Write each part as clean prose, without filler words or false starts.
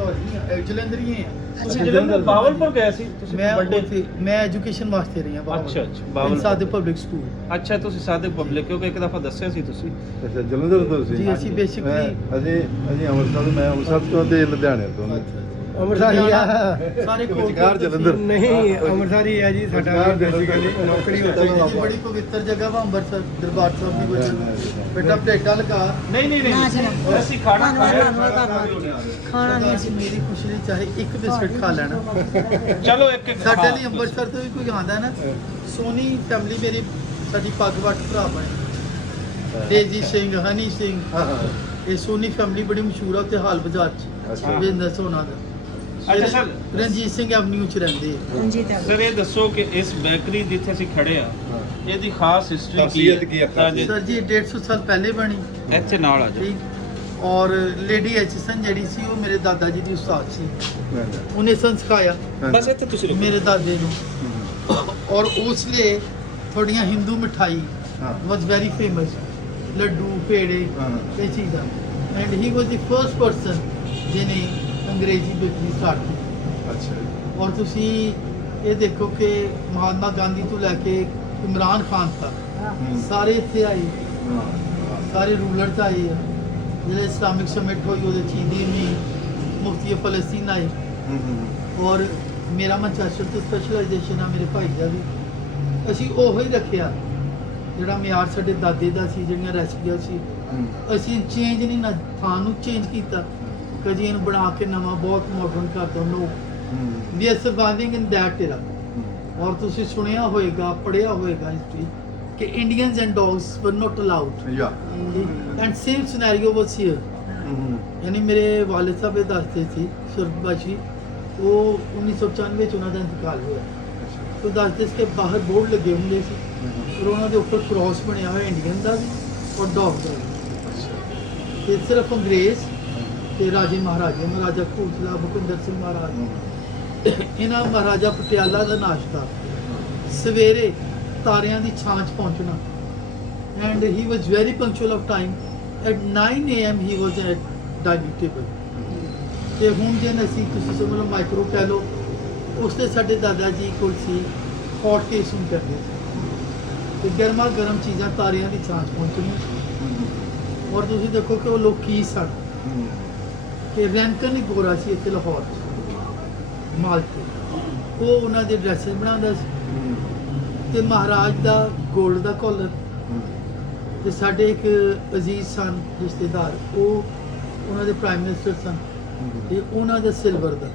ਲਾਹੌਰ ਹੀ ਜਲੰਧਰੀ ਹੈ। ਅੱਛਾ ਜਲੰਧਰ ਬਾਵਲਪੁਰ ਗਏ ਸੀ ਤੁਸੀਂ ਮੈਂ ਮੈਂ ਐਜੂਕੇਸ਼ਨ ਵਾਸਤੇ ਰਹੀ ਹਾਂ ਅੱਛਾ ਸਾਦੇ ਪਬਲਿਕ ਸਕੂਲ। ਅੱਛਾ ਤੁਸੀਂ ਸਾਦੇ ਪਬਲਿਕ ਕਿਉਂਕਿ ਇੱਕ ਦਫਾ ਦੱਸਿਆ ਸੀ ਤੁਸੀਂ। ਅੱਛਾ ਜਲੰਧਰ ਤੋਂ ਸੀ ਜੀ ਅਸੀਂ ਬੇਸਿਕਲੀ ਅਸੀਂ ਅੰਮ੍ਰਿਤਸਰ ਮੈਂ ਅੰਮ੍ਰਿਤਸਰ ਤੋਂ ਤੇ ਲੁਧਿਆਣੇ ਤੋਂ ਅੰਮ੍ਰਿਤਸਰ ਸਾਰੇ ਵਿਚਕਾਰ ਜਲੰਧਰ ਨਹੀਂ ਅੰਮ੍ਰਿਤਸਰ ਹੀ ਹੈ ਜੀ ਸਾਡਾ ਬੇਸਿਕਲੀ ਨੌਕਰੀ ਹੁੰਦੀ ਹੈ ਜੀ। ਬੜੀ ਪਵਿੱਤਰ ਜਗ੍ਹਾ ਵਾ ਅੰਮ੍ਰਿਤਸਰ ਦਰਬਾਰ ਸਾਹਿਬ ਦੀ ਬੜੀ ਬੇਟਾ ਪਲੇਟਾਂ ਲਗਾ ਨਹੀਂ ਅਸੀਂ ਖਾਣਾ ਖਾਣਾ ਨਹੀਂ ਅਸੀਂ ਮੇਰੀ ਖੁਸ਼ੀ ਲਈ ਚਾਹੇ ਇੱਕ ਬਿਸਕਟ ਖਾ ਲੈਣਾ। ਚਲੋ ਇੱਕ ਸਾਡੇ ਲਈ ਅੰਮ੍ਰਿਤਸਰ ਤੋਂ ਵੀ ਕੋਈ ਆਉਂਦਾ ਨਾ ਸੋਨੀ ਫੈਮਿਲੀ ਮੇਰੀ ਸਾਡੀ ਪੱਗ ਵੱਟ ਭਰਾ ਬਣੇ ਤੇਜੀ ਸਿੰਘ ਹਨੀ ਸਿੰਘ ਇਹ ਸੋਨੀ ਫੈਮਿਲੀ ਬੜੀ ਮਸ਼ਹੂਰ ਆ ਉੱਥੇ ਹਾਲ ਬਾਜ਼ਾਰ 'ਚ ਬਿਜ਼ਨਸ ਹੋਣਾ ਦਾ। ਅੱਛਾ ਸਰ ਰਣਜੀਤ ਸਿੰਘ ਐਵਨਿਊ 'ਚ ਰਹਿੰਦੇ ਆ। ਸਰ ਇਹ ਦੱਸੋ ਕਿ ਇਸ ਬੇਕਰੀ ਜਿੱਥੇ ਅਸੀਂ ਖੜੇ ਆ ਇਹਦੀ ਖਾਸ ਹਿਸਟਰੀ ਕੀ ਹੈ? ਸਰ ਜੀ 150 ਸਾਲ ਪਹਿਲੇ ਬਣੀ ਇੱਥੇ ਨਾਲ ਆ ਜਾਓ। ਠੀਕ ਔਰ ਲੇਡੀ ਐਚਸਨ ਜਿਹੜੀ ਸੀ ਉਹ ਮੇਰੇ ਦਾਦਾ ਜੀ ਦੀ ਉਸਤਾਦ ਸੀ ਉਹਨੇ ਸੰਸਕਾਇਆ ਬਸ ਇੱਥੇ ਤੁਸੀਂ ਮੇਰੇ ਦਾਦੇ ਨੂੰ ਔਰ ਉਸ ਲਈ ਥੋੜੀਆਂ ਹਿੰਦੂ ਮਿਠਾਈ ਵਾਸ ਵੈਰੀ ਫੇਮਸ ਲੱਡੂ ਪੇੜੇ ਇਹ ਚੀਜ਼ਾਂ and he was the first person ਜਿਹਨੇ ਅੰਗਰੇਜ਼ੀ ਬੇਕਰੀ ਸਟਾਰਟ ਕੀਤੀ। ਅੱਛਾ ਔਰ ਤੁਸੀਂ ਇਹ ਦੇਖੋ ਕਿ ਮਹਾਤਮਾ ਗਾਂਧੀ ਤੋਂ ਲੈ ਕੇ ਇਮਰਾਨ ਖਾਨ ਤੱਕ ਸਾਰੇ ਇੱਥੇ ਆਏ ਸਾਰੇ ਰੂਲਰਸ ਆਏ ਆ ਜਿਹੜੇ ਇਸਲਾਮਿਕ ਸਮਿਟ ਹੋਈ ਉਹਦੇ ਚੀਨੀ ਨੇ ਮੁਫਤੀ ਫਲਸਤੀਨ ਆਏ ਔਰ ਮੇਰਾ ਮੈਨਚੈਸਟਰ ਤੋਂ ਸਪੈਸ਼ਲਾਈਜੇਸ਼ਨ ਆ ਮੇਰੇ ਭਾਈ ਦਾ ਵੀ ਅਸੀਂ ਉਹੀ ਰੱਖਿਆ ਜਿਹੜਾ ਮਿਆਰ ਸਾਡੇ ਦਾਦੇ ਦਾ ਸੀ ਜਿਹੜੀਆਂ ਰੈਸਪੀਆਂ ਸੀ ਅਸੀਂ ਚੇਂਜ ਨਹੀਂ ਨਾ ਥਾਂ ਨੂੰ ਚੇਂਜ ਕੀਤਾ ਕਦੀ ਇਹਨੂੰ ਬਣਾ ਕੇ ਨਵਾਂ ਬਹੁਤ ਮਾਡਰਨ ਕਰਦਾ ਲੋਕ ਵੀ ਆਰ ਸਰਵਾਈਵਿੰਗ ਇਨ ਦੈਟ ਏਰਾ। ਔਰ ਤੁਸੀਂ ਸੁਣਿਆ ਹੋਏਗਾ ਪੜ੍ਹਿਆ ਹੋਏਗਾ ਹਿਸਟਰੀ ਕਿ Indians and dogs were not allowed and same scenario was here. ਯਾਨੀ ਮੇਰੇ ਵਾਲਿਦ ਸਾਹਿਬ ਇਹ ਦੱਸਦੇ ਸੀ ਸੁਰਗਵਾਸੀ ਉਹ 1994 ਚ ਉਹਨਾਂ ਦਾ ਇੰਤਕਾਲ ਹੋਇਆ तो ਦੱਸਦੇ ਸੀ ਕਿ ਬਾਹਰ ਬੋਰਡ ਲੱਗੇ ਹੁੰਦੇ ਸੀ ਪਰ ਉਹਨਾਂ ਦੇ ਉੱਪਰ ਕ੍ਰਾਸ ਬਣਿਆ ਹੋਇਆ ਇੰਡੀਅਨ ਦਾ ਵੀ ਔਰ ਡੌਗ ਦਾ ਵੀ ਤੇ ਸਿਰਫ ਅੰਗਰੇਜ਼ ਤੇ ਰਾਜੇ ਮਹਾਰਾਜਾ ਭੂਸਲਾ ਭੁਪਿੰਦਰ ਸਿੰਘ ਮਹਾਰਾਜ ਇਹਨਾਂ ਮਹਾਰਾਜਾ ਪਟਿਆਲਾ ਦਾ ਨਾਸ਼ਤਾ ਸਵੇਰੇ ਤਾਰਿਆਂ ਦੀ ਛਾਂ 'ਚ ਪਹੁੰਚਣਾ and he was very punctual of time at 9 AM he was at dining table ਤੇ ਹੁਣ ਜੇ ਅਸੀਂ ਤੁਸੀਂ ਸਮਝ ਲਓ ਮਾਈਕਰੋ ਕਹਿ ਲਓ ਉਸ ਤੇ ਸਾਡੇ ਦਾਦਾ ਜੀ ਕੋਲ ਸੀ ਹੌਟ ਕੇਸ ਨੂੰ ਕਰਦੇ ਸੀ ਤੇ ਗਰਮਾ ਗਰਮ ਚੀਜ਼ਾਂ ਤਾਰਿਆਂ ਦੀ ਛਾਂ 'ਚ ਪਹੁੰਚਣੀਆਂ ਔਰ ਤੁਸੀਂ ਦੇਖੋ ਕਿ ਉਹ ਲੋਕ ਕੀ ਸਨ ਕਿ ਰੈਂਕਨ ਹੀ ਗੋਰਾ ਸੀ ਇੱਥੇ ਲਾਹੌਰ 'ਚ ਮਾਲਕੇ ਉਹ ਉਹਨਾਂ ਦੇ ਡਰੈਸਿਸ ਬਣਾਉਂਦਾ ਸੀ ਤੇ ਮਹਾਰਾਜ ਦਾ ਗੋਲਡ ਦਾ ਕਾਲਰ ਤੇ ਸਾਡੇ ਇੱਕ ਅਜ਼ੀਜ਼ ਸਨ ਰਿਸ਼ਤੇਦਾਰ ਉਹ ਉਹਨਾਂ ਦੇ ਪ੍ਰਾਈਮ ਮਿਨਿਸਟਰ ਸਨ ਤੇ ਉਹਨਾਂ ਦਾ ਸਿਲਵਰ ਦਾ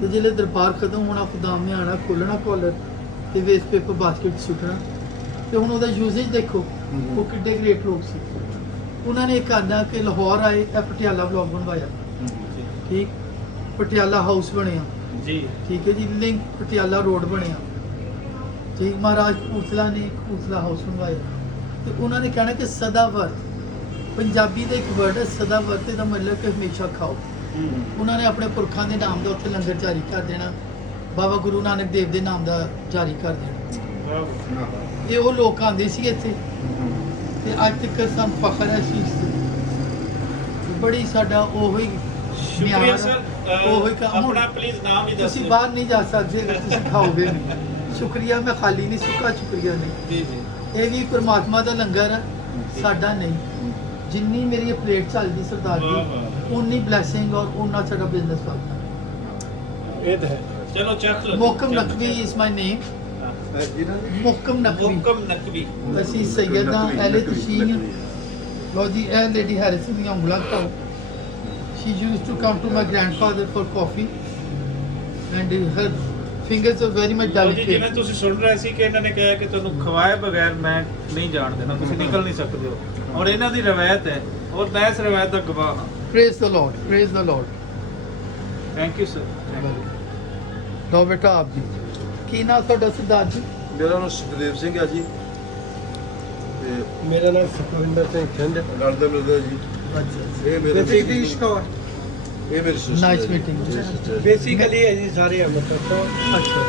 ਤੇ ਜਿਹੜੇ ਦਰਬਾਰ ਖਤਮ ਹੋਣਾ ਖੁਦਾਮ ਨੇ ਆਣਾ ਖੋਲਣਾ ਕਾਲਰ ਤੇ ਵੇਸਟ ਪੇਪਰ ਬਾਸਕਟ ਸੁੱਟਣਾ ਤੇ ਹੁਣ ਉਹਦਾ ਯੂਜ਼ੇਜ ਦੇਖੋ ਉਹ ਕਿੱਡੇ ਗ੍ਰੇਟ ਲੋਕ ਸੀ। ਉਹਨਾਂ ਨੇ ਕਹਿੰਦਾ ਕਿ ਲਾਹੌਰ ਆਏ ਇਹ ਪਟਿਆਲਾ ਬਲੌਗ ਬਣਵਾਇਆ ਠੀਕ ਪਟਿਆਲਾ ਹਾਊਸ ਬਣਿਆ ਜੀ ਠੀਕ ਹੈ ਜੀ ਲਿੰਕ ਪਟਿਆਲਾ ਰੋਡ ਬਣਿਆ ਠੀਕ ਮਹਾਰਾਜ ਕਪੂਰਥਲਾ ਨੇ ਕਪੂਰਥਲਾ ਹਾਊਸ ਬਣਵਾਇਆ ਤੇ ਉਹਨਾਂ ਨੇ ਕਹਿਣਾ ਕਿ ਸਦਾਵਰਤ ਪੰਜਾਬੀ ਦਾ ਇੱਕ ਵਰਡ ਹੈ ਸਦਾਵਰਤ ਦਾ ਮਤਲਬ ਕਿ ਹਮੇਸ਼ਾ ਖਾਓ। ਉਹਨਾਂ ਨੇ ਆਪਣੇ ਪੁਰਖਾਂ ਦੇ ਨਾਮ ਦਾ ਉੱਥੇ ਲੰਗਰ ਜਾਰੀ ਕਰ ਦੇਣਾ ਬਾਬਾ ਗੁਰੂ ਨਾਨਕ ਦੇਵ ਦੇ ਨਾਮ ਦਾ ਜਾਰੀ ਕਰ ਦੇਣਾ ਇਹ ਉਹ ਲੋਕ ਆਉਂਦੇ ਸੀ ਇੱਥੇ ਤੇ ਅੱਜ ਤੱਕ ਸਾਨੂੰ ਫਖਰ ਹੈ ਚੀਜ਼ ਤੇ ਬੜੀ ਸਾਡਾ ਉਹੀ ਸ਼ੁਕਰੀਆ ਸਰ ਉਹੀ ਕੰਮ ਆਪਣਾ ਪਲੀਜ਼ ਨਾਮ ਹੀ ਦੱਸੋ ਤੁਸੀਂ ਬਾਹਰ ਨਹੀਂ ਜਾ ਸਕਦੇ ਅਗਰ ਤੁਸੀਂ ਖਾਓਗੇ ਨਹੀਂ ਸ਼ੁਕਰੀਆ ਮੈਂ ਖਾਲੀ ਨਹੀਂ ਸੁੱਕਾ ਸ਼ੁਕਰੀਆ ਨਹੀਂ ਜੀ ਜੀ ਇਹ ਵੀ ਪਰਮਾਤਮਾ ਦਾ ਲੰਗਰ ਹੈ ਸਾਡਾ ਨਹੀਂ ਜਿੰਨੀ ਮੇਰੀ ਪਲੇਟ ਚੱਲਦੀ ਸਰਦਾਰ ਜੀ ਉਨੀ ਬਲੇਸਿੰਗ ਔਰ ਉਨਾ ਸਾਡਾ ਬਿਜ਼ਨਸ ਚੱਲਦਾ ਇਹ ਤਾਂ ਹੈ ਚਲੋ ਚੱਕ ਲਓ ਮੋਕਮ ਨਕਵੀ ਇਜ਼ ਮਾਈ ਨੇਮ ਮੁਹਕਮ ਨਕਵੀ ਅਸੀਂ ਸੈਯਦਾਂ ਅਹਿਲੇ ਤਸ਼ੀਨ ਲੋ ਜੀ ਇਹ ਲੇਡੀ ਹੈਰਿਸ ਦੀਆਂ ਉਂਗਲਾਂ ਖਾਓ she used to come to my grandfather for coffee and her fingers are very much delicate ਜਿਵੇਂ ਤੁਸੀਂ ਸੁਣ ਰਹੇ ਸੀ ਕਿ ਇਹਨਾਂ ਨੇ ਕਿਹਾ ਕਿ ਤੁਹਾਨੂੰ ਖਵਾਏ ਬਗੈਰ ਮੈਂ ਨਹੀਂ ਜਾਣ ਦੇਣਾ ਤੁਸੀਂ ਨਿਕਲ ਨਹੀਂ ਸਕਦੇ ਹੋ ਔਰ ਇਹਨਾਂ ਦੀ ਰਵਾਇਤ ਹੈ ਔਰ ਮੈਂ ਇਸ ਰਵਾਇਤ ਦਾ ਗਵਾਹ ਹਾਂ। praise the lord thank you sir ਲੋ ਬੇਟਾ ਆਪ ਜੀ ਕੀ ਨਾਮ ਤੁਹਾਡਾ ਸਰਦਾਰ ਜੀ ਮੇਰਾ ਨਾਮ ਸੁਖਦੇਵ ਸਿੰਘ ਹੈ ਜੀ ਤੇ ਮੇਰਾ ਨਾਮ ਸੁਖਵਿੰਦਰ ਸਿੰਘ ਠੰਡ ਲੜਦਾ ਮਿਲਦਾ ਜੀ ਅੱਛਾ ਇਹ ਮੇਰੇ ਜਗਦੀਸ਼ ਕੌਰ ਇਹ ਮੇਰੀ ਸਿਸਟਰ ਨਾਈਸ ਮੀਟਿੰਗ ਬੇਸਿਕਲੀ ਹੈ ਜੀ ਸਾਰੇ ਅੰਮ੍ਰਿਤਸਰ ਤੋਂ ਅੱਛਾ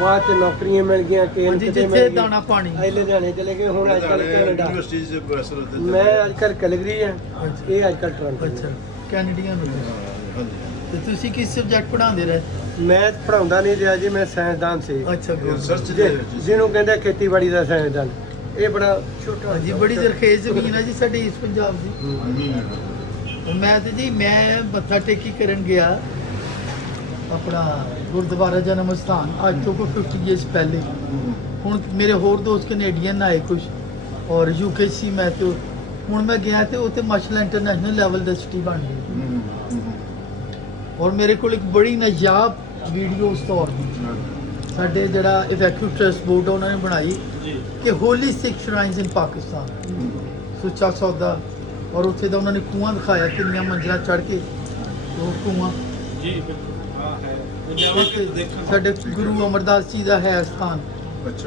ਬਾਅਦ ਚ ਨੌਕਰੀਆਂ ਮਿਲ ਗਈਆਂ ਹਾਂਜੀ ਜਿੱਥੇ ਦਾਣਾ ਪਾਣੀ ਆਈਲੇ ਜਾਣੇ ਚਲੇ ਗਏ ਹੁਣ ਅੱਜ ਕੱਲ੍ਹ ਕੈਨੇਡਾ ਯੂਨੀਵਰਸਿਟੀ ਦੇ ਪ੍ਰੋਫੈਸਰ ਹੁੰਦੇ ਮੈਂ ਅੱਜ ਕੱਲ੍ਹ ਕੈਲਗਰੀ ਆ ਇਹ ਅੱਜ ਕੱਲ੍ਹ ਟੋਰਾਂਟੋ ਅੱਛਾ ਕੈਨੇਡੀਅਨ ਹਾਂਜੀ ਤੇ ਤੁਸੀਂ ਕਿਸ ਸਬਜੈਕਟ ਪੜ੍ਹਾਉਂਦੇ ਰਹੇ? ਮੈਂ ਪੜਾਉਂਦਾ ਨਹੀਂ ਰਿਹਾ ਜੀ, ਮੈਂ ਸਾਇੰਸਦਾਨ ਸੀ। ਅੱਛਾ ਰਿਸਰਚ ਜਿਹਨੂੰ ਕਹਿੰਦੇ ਖੇਤੀਬਾੜੀ ਦਾ ਸਾਇੰਸਦਾਨ। ਇਹ ਬੜਾ ਛੋਟਾ ਜੀ ਬੜੀ ਜ਼ਰਖੇਜ਼ ਜ਼ਮੀਨ ਹੈ ਜੀ ਸਾਡੀ ਇਸ ਪੰਜਾਬ ਦੀ। ਮੈਂ ਤੇ ਜੀ ਮੈਂ ਮੱਥਾ ਟੇਕੀ ਕਰਨ ਗਿਆ ਆਪਣਾ ਗੁਰਦੁਆਰਾ ਜਨਮ ਸਥਾਨ ਅੱਜ ਤੋਂ ਕੋਈ 50 ਇਅਰਸ ਪਹਿਲੇ। ਹੁਣ ਮੇਰੇ ਹੋਰ ਦੋਸਤ ਕੈਨੇਡੀਅਨ ਆਏ ਕੁਝ ਔਰ ਯੂਕੇ ਸੀ ਮੈਂ ਤੇ ਹੁਣ ਮੈਂ ਗਿਆ ਤੇ ਉੱਥੇ ਮਾਸ਼ਾਅੱਲਾ ਇੰਟਰਨੈਸ਼ਨਲ ਲੈਵਲ ਦਾ ਸਿਟੀ ਬਣ ਗਈ। ਔਰ ਮੇਰੇ ਕੋਲ ਇੱਕ ਬੜੀ ਨਾਯਾਬ ਵੀਡੀਓ ਉਸ ਤੌਰ ਦੀ ਸਾਡੇ ਜਿਹੜਾ ਇਵੈਕੂ ਟਰਸਟ ਬੋਰਡ ਉਹਨਾਂ ਨੇ ਬਣਾਈ ਕਿ ਹੋਲੀ ਸਿੱਖ ਸ਼ਰਾਈਨਸ ਇਨ ਪਾਕਿਸਤਾਨ, ਸੁੱਚਾ ਸੌਦਾ। ਔਰ ਉੱਥੇ ਦਾ ਉਹਨਾਂ ਨੇ ਕੂਆਂ ਦਿਖਾਇਆ ਕਿੰਨੀਆਂ ਮੰਜ਼ਿਲਾਂ ਚੜ੍ਹ ਕੇ ਉਹ ਕੂਆਂ। ਜੀ ਬਿਲਕੁਲ ਹਾਂ ਹੈ ਜਾਵਾਂਗੇ ਦੇਖਣ। ਸਾਡੇ ਗੁਰੂ ਅਮਰਦਾਸ ਜੀ ਦਾ ਹੈ ਸਥਾਨ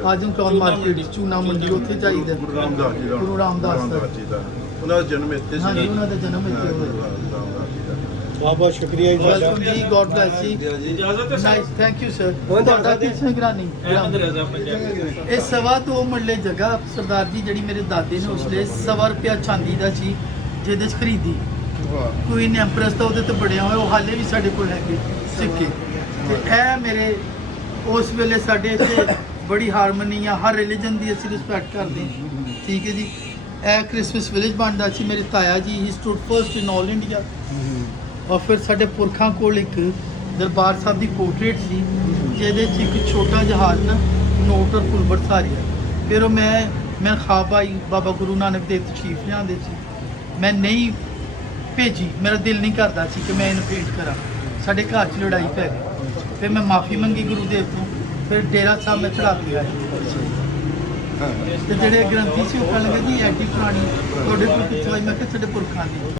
ਆਜਮ ਟਾਊਨ ਮਾਰਕੀਟ ਚੂਨਾ ਮੰਡੀ, ਉੱਥੇ ਚਾਹੀਦਾ। ਗੁਰੂ ਰਾਮਦਾਸ ਜੀ ਦਾ ਗੁਰੂ ਰਾਮਦਾਸ ਜੀ ਦਾ ਉਹਨਾਂ ਦਾ ਜਨਮ ਇੱਥੇ ਸੀ। ਹਾਂਜੀ ਉਹਨਾਂ ਦਾ ਜਨਮ ਇੱਥੇ ਹੋਇਆ। ਰਾਮਦਾਸ ਜੀ ਦਾ ਬਹੁਤ ਬਹੁਤ ਸ਼ੁਕਰੀਆ ਜੀ ਤੁਹਾਡਾ। ਵੈਲਕਮ ਜੀ, ਗੋਡ ਬlesਸ ਜੀ। ਇਜਾਜ਼ਤ ਹੈ nice, Sahib. Thank you sir. ਹੁਣ ਤੁਹਾਡਾ ਕਿਸ ਨਿਗਰਾਨੀ? ਅਹਿਮਦ ਰਜ਼ਾ ਪੰਜਾਬੀ। ਇਹ 2.25 ਮਰਲੇ ਜਗ੍ਹਾ ਸਰਦਾਰ ਜੀ ਜਿਹੜੀ ਮੇਰੇ ਦਾਦੇ ਨੇ ਉਸ ਲਈ 1.25 ਰੁਪਇਆ ਚਾਂਦੀ ਦਾ ਸੀ ਜਿਹਦੇ 'ਚ ਖਰੀਦੀ। ਕੁਈਨ ਐਂਪਰੈਸ ਦਾ ਉਹਦੇ ਤੇ ਬਣਿਆ ਹੋਇਆ, ਉਹ ਹਾਲੇ ਵੀ ਸਾਡੇ ਕੋਲ ਹੈਗੇ ਸਿੱਕੇ। ਤੇ ਇਹ ਮੇਰੇ ਉਸ ਵੇਲੇ ਸਾਡੇ ਇੱਥੇ ਬੜੀ ਹਾਰਮਨੀ ਆ, ਹਰ ਰਿਲੀਜਨ ਦੀ ਅਸੀਂ ਰਿਸਪੈਕਟ ਕਰਦੇ ਹਾਂ। ਠੀਕ ਹੈ ਜੀ। ਇਹ ਕ੍ਰਿਸਮਸ ਵਿਲੇਜ ਬਣਦਾ ਸੀ। ਮੇਰੇ ਤਾਇਆ ਜੀ ਹੀ ਸਟੂਡ ਫਰਸਟ ਇਨ ਆਲ ਇੰਡੀਆ। ਔਰ ਫਿਰ ਸਾਡੇ ਪੁਰਖਾਂ ਕੋਲ ਇੱਕ ਦਰਬਾਰ ਸਾਹਿਬ ਦੀ ਪੋਰਟਰੇਟ ਸੀ ਜਿਹਦੇ 'ਚ ਇੱਕ ਛੋਟਾ ਜਹਾਜ਼ ਨਾ ਨੋਟ ਔਰ ਫੁੱਲ ਬਰਸਾਰੀਆ। ਫਿਰ ਉਹ ਮੈਂ ਖਾਬ ਆਈ ਬਾਬਾ ਗੁਰੂ ਨਾਨਕ ਦੇਵ ਤਸ਼ਰੀਫ ਲਿਆਉਂਦੇ ਸੀ। ਮੈਂ ਨਹੀਂ ਭੇਜੀ, ਮੇਰਾ ਦਿਲ ਨਹੀਂ ਕਰਦਾ ਸੀ ਕਿ ਮੈਂ ਇਹਨੂੰ ਭੇਟ ਕਰਾਂ। ਸਾਡੇ ਘਰ 'ਚ ਲੜਾਈ ਪੈ ਗਈ। ਫਿਰ ਮੈਂ ਮਾਫੀ ਮੰਗੀ ਗੁਰੂ ਦੇਵ ਤੋਂ। ਫਿਰ ਡੇਰਾ ਸਾਹਿਬ ਮੈਂ ਚੜਾ ਕੇ ਆਇਆ। ਤੇ ਜਿਹੜੇ ਗ੍ਰੰਥੀ ਸੀ ਉਹ ਕਹਿਣ ਲੱਗੇ ਜੀ ਐਡੀ ਪੁਰਾਣੀ ਤੁਹਾਡੇ ਕੋਲ ਕਿੱਥੋਂ ਆਈ? ਮੈਂ ਕਿਹਾ ਸਾਡੇ ਪੁਰਖਾਂ ਦੀ।